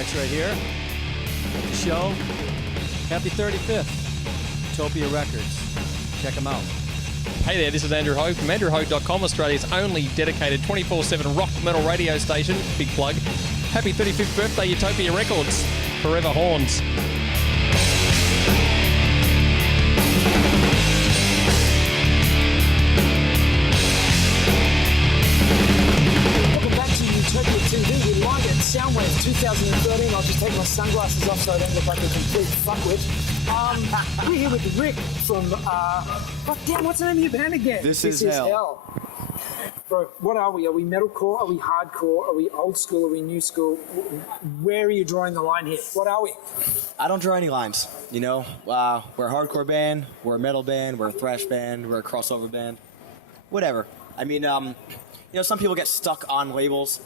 tracks right here. The show. Happy 35th. Utopia Records. Check them out. Hey there, this is Andrew Hogue from AndrewHogue.com, Australia's only dedicated 24/7 rock metal radio station. Big plug. Happy 35th birthday, Utopia Records. Forever Horns. Welcome back to Utopia TV. We're live at Soundwave 2013. I'll just take my sunglasses off so I don't look like a complete fuckwit. We're here with Rick from, what's the name of your band again? This is Hell. Bro, what are we? Are we metalcore? Are we hardcore? Are we old school? Are we new school? Where are you drawing the line here? What are we? I don't draw any lines, you know. We're a hardcore band, we're a metal band, we're a thrash band, we're a crossover band. Whatever. I mean, you know, some people get stuck on labels.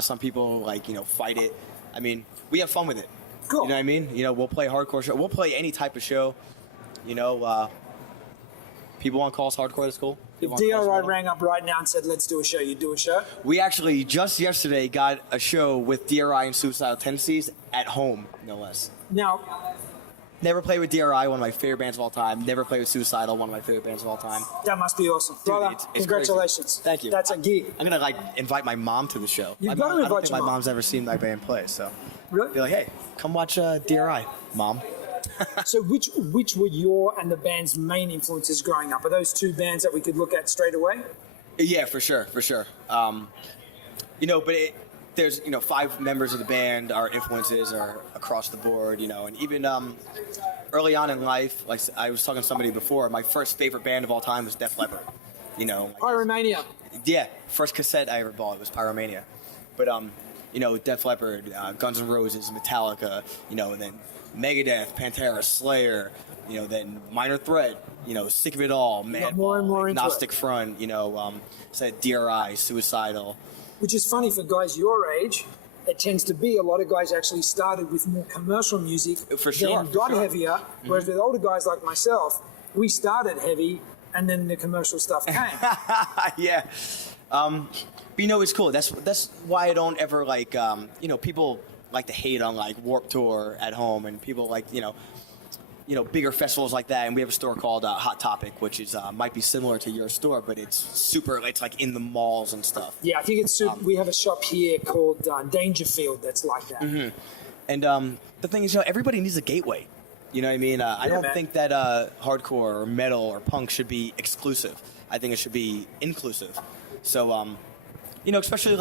Some people, fight it. I mean, we have fun with it. Cool. You know what I mean? You know, we'll play a hardcore show. We'll play any type of show. You know, people want to call us hardcore, that's cool. If DRI rang up right now and said, let's do a show, you'd do a show? We actually, just yesterday, got a show with DRI and Suicidal Tendencies at home, no less. Now, Never played with DRI, one of my favorite bands of all time. Never played with Suicidal, one of my favorite bands of all time. that must be awesome. Brother, it's congratulations. crazy. Thank you. That's a gig. I'm gonna invite my mom to the show. You've I got to don't invite think your my mom. mom's ever seen my band play, so Really? be like, hey, come watch DRI, Mom. So which were your and the band's main influences growing up? Are those two bands that we could look at straight away? Yeah, for sure. You know, but there's 5 members of the band. Our influences are across the board, you know, and even early on in life, like I was talking to somebody before, my first favorite band of all time was Def Leppard. You know, Pyromania. yeah, first cassette I ever bought was Pyromania. But you know, Def Leppard, Guns N' Roses, Metallica, you know, and then Megadeth, Pantera, Slayer, you know, then Minor Threat, you know, Sick of It All, got more and more into Agnostic it. Front, you know, said DRI, Suicidal. Which is funny for guys your age. It tends to be a lot of guys actually started with more commercial music, For sure, then for got sure. heavier. Whereas with older guys like myself, we started heavy and then the commercial stuff came. Yeah. But you know, it's cool. That's why I don't ever you know, people like to hate on Warped Tour at home, and people you know, bigger festivals like that. And we have a store called Hot Topic, which is might be similar to your store, but it's super. It's like in the malls and stuff. Yeah, I think it's we have a shop here called Dangerfield that's like that. Mm-hmm. And the thing is, you know, everybody needs a gateway. You know what I mean? I don't man. think that hardcore or metal or punk should be exclusive. I think it should be inclusive. So, you know, especially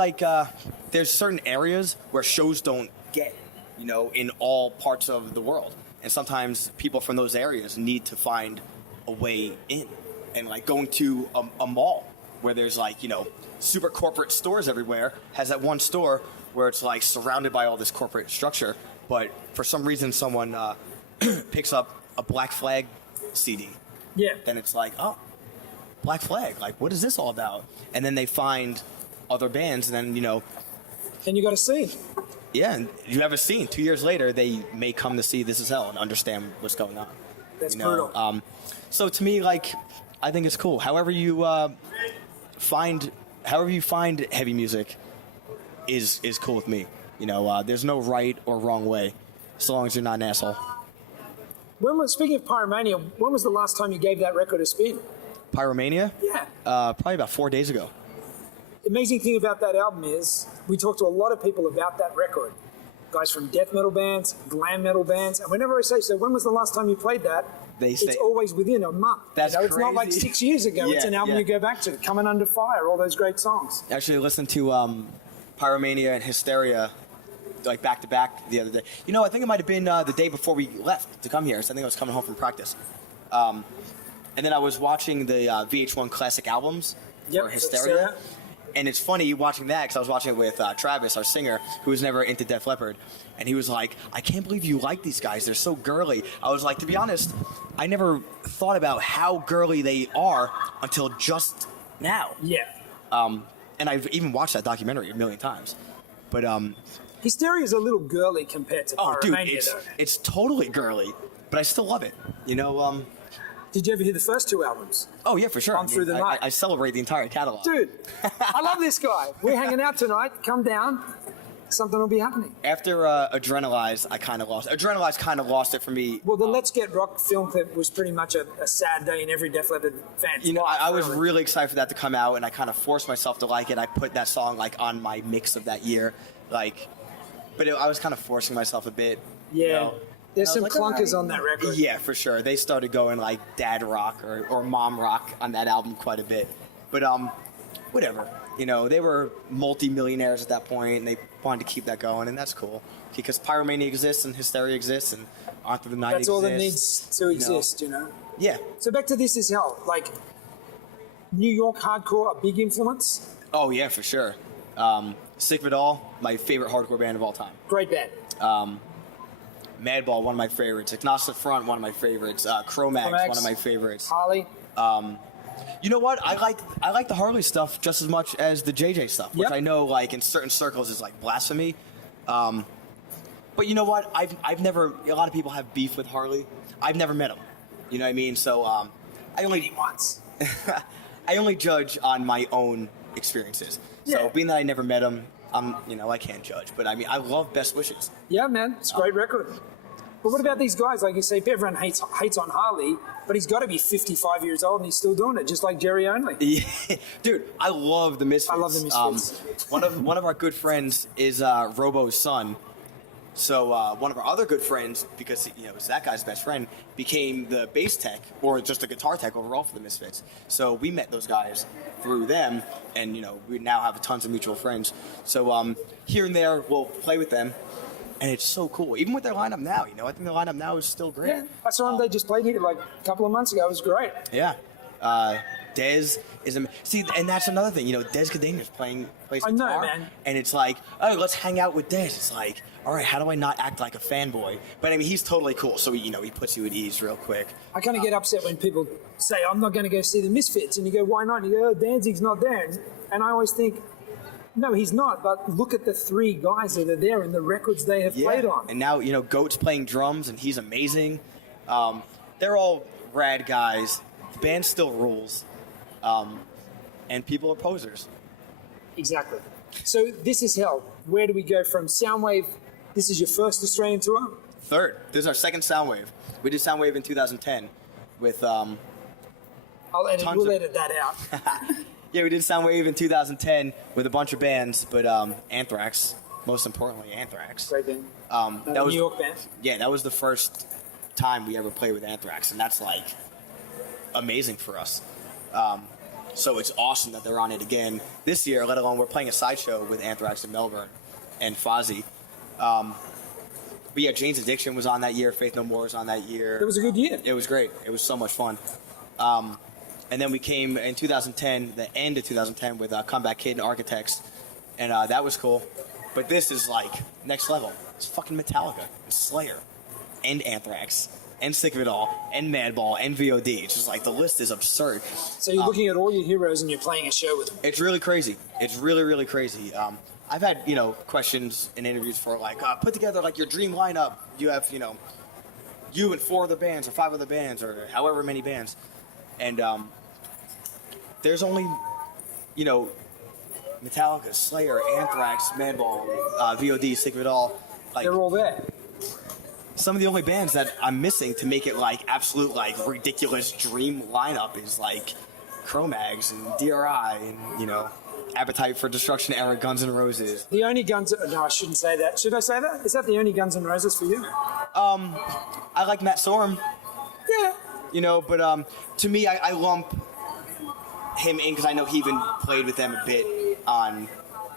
there's certain areas where shows don't get, you know, in all parts of the world. And sometimes people from those areas need to find a way in. And going to a mall where there's you know, super corporate stores everywhere has that one store where it's surrounded by all this corporate structure. But for some reason, someone picks up a Black Flag CD. Yeah. Then it's oh, Black Flag, what is this all about? And then they find other bands, and then, you know, And you got to see. yeah, and you have a scene. 2 years later, they may come to see This Is Hell and understand what's going on. That's you know? brutal. So to me, I think it's cool. However you find heavy music is cool with me. You know, there's no right or wrong way, as long as you're not an asshole. Speaking of Pyromania, when was the last time you gave that record a spin? Pyromania? Yeah. Probably about 4 days ago. The amazing thing about that album is we talked to a lot of people about that record. Guys from death metal bands, glam metal bands, and whenever I say, so when was the last time you played that? They say- it's always within a month. That's It's not like crazy. 6 years ago. It's Yeah, an album yeah. you go back to. Coming Under Fire, all those great songs. Actually listened to Pyromania and Hysteria back to back the other day. You know, I think it might have been the day before we left to come here. So I think I was coming home from practice. And then I was watching the VH1 classic albums for Hysteria. And it's funny watching that because I was watching it with Travis, our singer, who was never into Def Leppard. And he was like, I can't believe you like these guys. They're so girly. I was like, to be honest, I never thought about how girly they are until just now. Yeah. And I've even watched that documentary a million times. But Hysteria is a little girly compared to oh, dude, Pyromania, though. it's totally girly, but I still love it. You know, Did you ever hear the first two albums? oh yeah, for sure. On Through the Night. I celebrate the entire catalog. Dude, I love this guy. We're hanging out tonight. Come down. something will be happening. After Adrenalize, I kind of lost. Adrenalize kind of lost it for me. Well, the Let's Get Rock film clip was pretty much a sad day in every Def Leppard fan's You know, life, I was really excited for that to come out, and I kind of forced myself to like it. I put that song like on my mix of that year, like, but I was kind of forcing myself a bit. Yeah. You know? There's some like, clunkers on that record. Yeah, for sure. They started going like dad rock or mom rock on that album quite a bit. But whatever. You know, they were multi-millionaires at that point, and they wanted to keep that going, and that's cool. Because Pyromania exists and Hysteria exists and On Through the Night That's exists. all that needs to exist, you know? Yeah. So back to This Is Hell. Like, New York hardcore, a big influence? Oh, yeah, for sure. Sick of It All, my favorite hardcore band of all time. Great band. Madball, one of my favorites. Agnostic Front, one of my favorites. Cro-Mags, one of my favorites. Harley. You know what? I like the Harley stuff just as much as the JJ stuff, which Yep. I know, like in certain circles, is like blasphemy. But you know what? I've never. A lot of people have beef with Harley. I've never met him. You know what I mean? So I only Once. I only judge on my own experiences. Yeah. So being that I never met him, I can't judge. But I mean, I love Best Wishes. Yeah, man. It's a great record. But what about these guys? Like you say, everyone hates on Harley, but he's got to be 55 years old and he's still doing it, just like Jerry Only. Yeah. Dude, I love the Misfits. I love the Misfits. One of our good friends is Robo's son. So one of our other good friends, because it's that guy's best friend, became the bass tech or just the guitar tech overall for the Misfits. So we met those guys through them, and we now have tons of mutual friends. So here and there we'll play with them, and it's so cool. Even with their lineup now, I think the lineup now is still great. Yeah, I saw them. They just played here like a couple of months ago. It was great. Yeah. Dez is see, and that's another thing. Dez Cadenas plays I guitar, know, man. and it's like, oh, let's hang out with Dez. It's like, all right, how do I not act like a fanboy? But I mean, he's totally cool. So he puts you at ease real quick. I kind of get upset when people say, I'm not going to go see the Misfits. And you go, why not? And you go, oh, Danzig's not there. And I always think, no, he's not. But look at the three guys that are there and the records they have played on. And now, Goat's playing drums, and he's amazing. They're all rad guys. The band still rules. And people are posers. Exactly. So This Is Hell. Where do we go from Soundwave? This is your first Australian tour? Third. This is our second Soundwave. We did Soundwave in 2010 with... We'll edit that out. Yeah, we did Soundwave in 2010 with a bunch of bands, but Anthrax, most importantly, Anthrax. Great band. That was New York band. Yeah, that was the first time we ever played with Anthrax, and that's like amazing for us. So it's awesome that they're on it again this year, let alone we're playing a sideshow with Anthrax in Melbourne and Fozzy. But yeah, Jane's Addiction was on that year, Faith No More was on that year. It was a good year. It was great. It was so much fun. And then we came in 2010, the end of 2010, with Comeback Kid and Architects, and that was cool. But this is like next level. It's fucking Metallica, and Slayer, and Anthrax, and Sick of It All, and Madball, and VOD. It's just like the list is absurd. So you're looking at all your heroes and you're playing a show with them. It's really crazy. It's really, really crazy. I've had questions in interviews for like put together like your dream lineup. You have you and 4 other bands or 5 other bands or however many bands, and there's only Metallica, Slayer, Anthrax, Madball, VOD, Sick of It All. Like, They're all there. some of the only bands that I'm missing to make it like absolute like ridiculous dream lineup is like Cro-Mags and DRI and Appetite for Destruction era Guns N' Roses. The only Guns... No, I shouldn't say that. Should I say that? Is that the only Guns N' Roses for you? I like Matt Sorum, Yeah. but to me I lump him in because I know he even played with them a bit on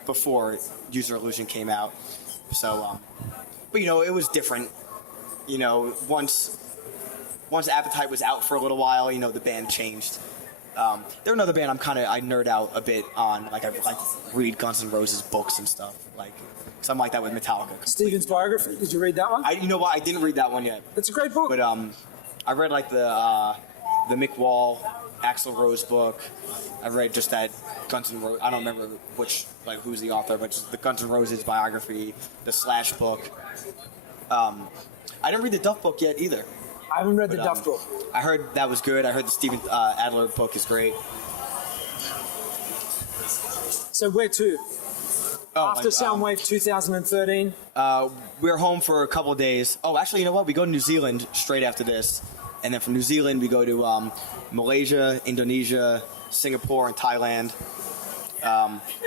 before User Illusion came out. So, but it was different. Once Appetite was out for a little while, the band changed. They're another band I nerd out a bit on. Like I read Guns N' Roses books and stuff. Like something like that with Metallica. Stephen's biography. Did you read that one? I didn't read that one yet. It's a great book. But I read like the Mick Wall, Axl Rose book. I read just that Guns N' Roses. I don't remember who's the author, but just the Guns N' Roses biography, the Slash book. I didn't read the Duff book yet either. I haven't read the Duff book. I heard that was good. I heard the Steven Adler book is great. So where to? After like, Soundwave 2013. We're home for a couple of days. Oh, actually, you know what? We go to New Zealand straight after this. And then from New Zealand, we go to Malaysia, Indonesia, Singapore, and Thailand.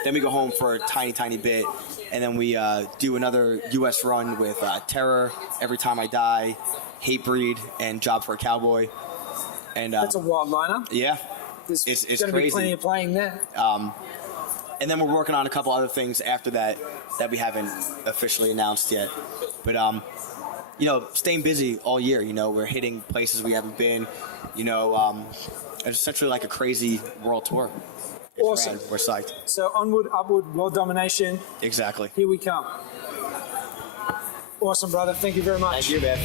Then we go home for a tiny bit. And then we do another U.S. run with Terror, Every Time I Die, Hatebreed, and Job for a Cowboy. And That's a wild lineup. yeah, There's it's going to be crazy. plenty of playing there. And then we're working on a couple other things after that we haven't officially announced yet. But you know, staying busy all year. You know, we're hitting places we haven't been. You know, it's essentially like a crazy world tour. It's Awesome. rad. We're psyched. So onward, upward, world domination. Exactly. Here we come. Awesome, brother. Thank you very much. Thank you, man.